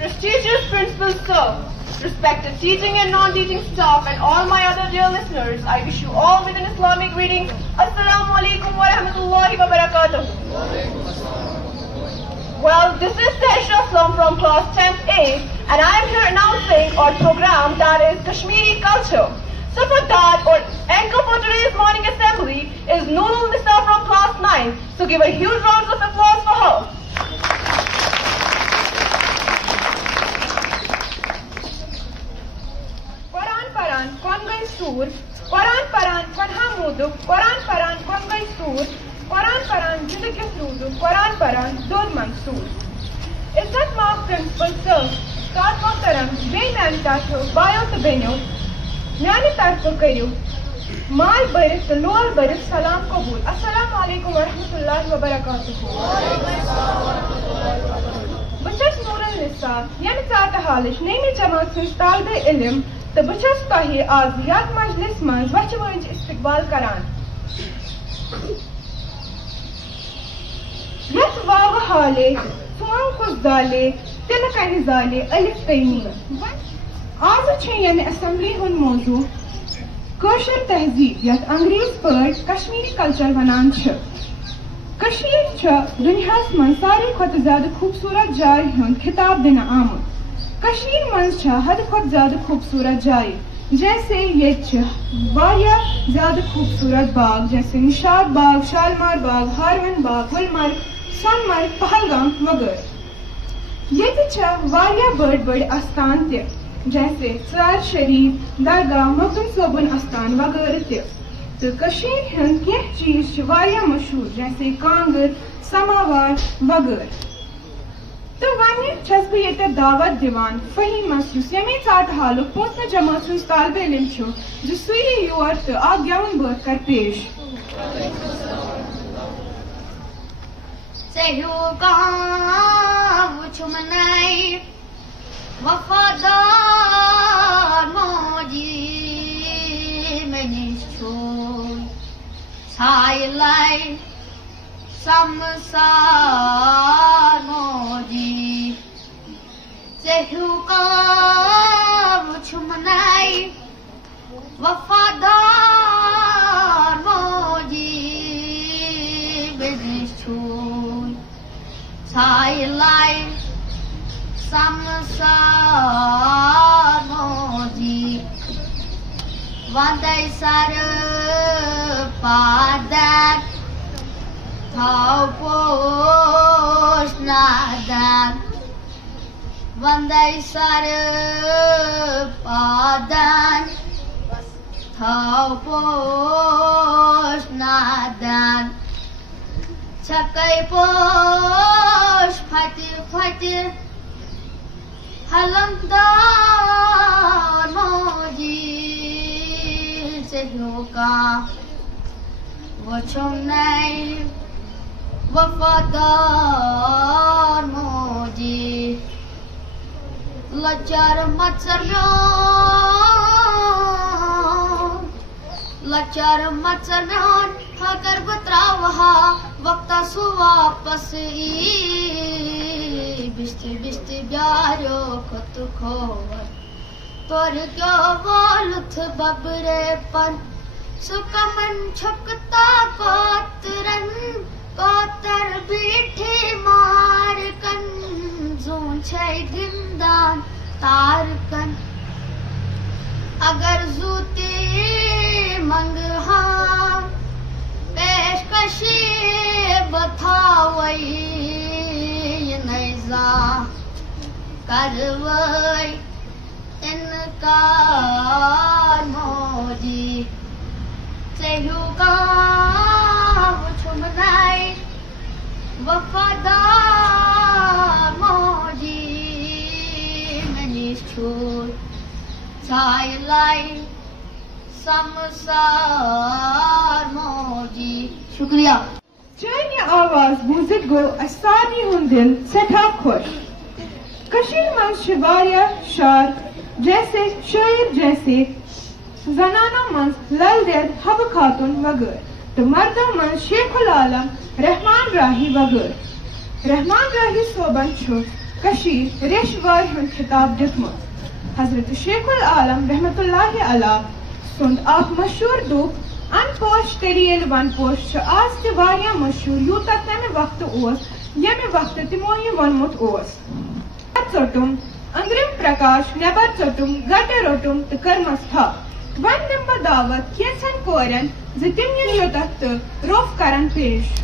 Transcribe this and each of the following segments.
Prestigious principal sir, respected teaching and non-teaching staff, and all my other dear listeners, I wish you all with an Islamic greeting. Assalamu alaikum wa rahmatullahi wa barakatuh. Well, this is Tehsha Aslam from class 10th A, and I am here announcing our program that is Kashmiri culture. So for that, our anchor for today's morning assembly is Nurul Nisa from class 9. So give a huge round of applause for her. Quran Paran Kongai Sur, Quran Paran Konhamudu, Quran Paran Kongai Sur, Quran Paran Judikisrudu, Quran Paran Dod Mansur. Izzat Maaf Principal Sir, Kat Mohtaram, Bein Antacho, Bayo Tabenyo, Nyani Tarfu Kayu, Mal Barit, the Lol Barit, Salam Kabul. Assalamu alaikum wa rahmatullahi wa barakatuh. Bachas Nurul Nisa, Yemi Zata Halish, Nemi Jamaat Since Talbe Ilim, the Bachas Tahi Az Yad Majlis Manz, Vachavanj Istiqbal Karan. Yat Vaga Hale, Suan Kuzdale, Tilakani Zale, Alif Taini. आज यानी assembly हुन मौजू कशर तहजीब यथ अंग्रेज पढ़ Kashmiri culture वनान Kashir दुनियास मन सारे खुद ज्यादा खूबसूरत जाय हुन खिताब दिन आमुद कशीर मन हद खुद ज्यादा खूबसूरत जाय जैसे ये वारिया ज्यादा खूबसूरत बाग जैसे निशाद बाग शालमार बाग हारवन बाग गुलमर्ग सोनमर्ग पहलगाम वगैरह ये वारिया बड़ आस्थान ते जैसे सर शरीफ दरगाह मखदूम सोबन आस्थान वगैरह तो कशीर हंद कह चीज वारिया मशहूर जैसे कांगर समावार वगैरह तो वन छस बह ये दावत दिवान फहीमस यमे चाट हालुक पोसना जमात सुन तालबे इल्म जो सुई योर तो आ ग्यावन बत कर पेश वफादार मनीष छायलाई समसार मोजी चहुका छुमनाई वफादार मोजी Manish छायलाई Samsar moji Vandai sar padan Thau posh nadan Vandai sar padan Thau posh nadan Chakai posh phati Halamdar moji sehuka wachomnai wafadar moji lachar matsarmyon agar batrawaha waqta su wapas बिस्ती बिस्ती ब्यारो खुद खोवर तोर क्यों बोलुथ बबरे पन सुकमन छुकता कोतरन कोतर बीठी मार कन जों छे गिंदान तार कन अगर जूती मंग हाँ पेशकशी बतावई करवई इनकार मोजी सेहुका छुमनाई वफादार मोजी मनीष छूर छायलाई समसार मोजी शुक्रिया चैन आवाज बूजित गो असानी हुन दिल सठा खुश कशीर मन शिवारिया शार जैसे शायर जैसे जनाना मन लल देद हब खातून वगैरह तो मर्दों मन शेखुल आलम रहमान राही वगैरह रहमान राही सोबन छो कशीर रेश वार हुंद खिताब दितमुत। हजरत शेखुल आलम रहमतुल्लाहि अलैह सुंद आप मशहूर दुख अनपोश तेरी येल वन पोश आज ते वारिया मशहूर यूता तमे वक्त ओस यमे वक्त तिमो ये वनमुत ओस। चोटुम अंग्रिम प्रकाश नेबर चोटुम गटे रोटुम त कर्मस था वन नंबर दावत केसन कोरन ज तिम ये योता त रोफ करन पेश।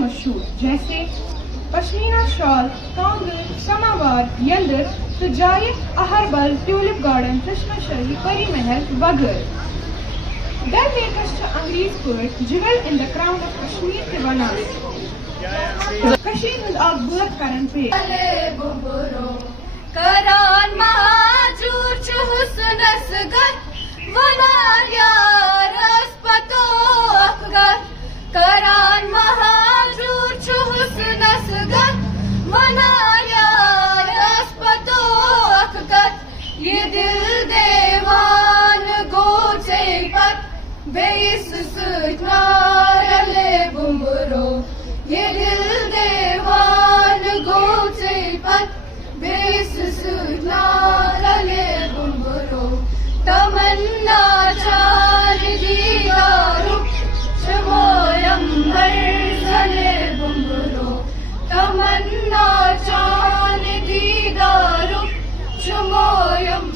मशहूर जैसे पश्मीना शॉल, कांगल, समावार, यंदर, सजायत, अहरबल, ट्यूलिप गार्डन, चश्मशाही, परी महल वगैरह। डर लेकर अंग्रेज poet jewel in the crown of Kashmir के वनान कशीर हंद आग बुलंद करन पे करान महाजूर च हुस्नस गर वनार यार अस्पतो अखगर करान महाजूर च हुस्नस गर वनार यार अस्पतो अखगर ये दिल देवान गोचे पर बेइस सुनारले बुम्बरो ये दिल देवान गोचे पर बेइस सुनारले बुम्बरो तमन्ना चार दीदारू शमोयम मर्जले बुम्बरो तमन्ना चार दीदारू शमोयम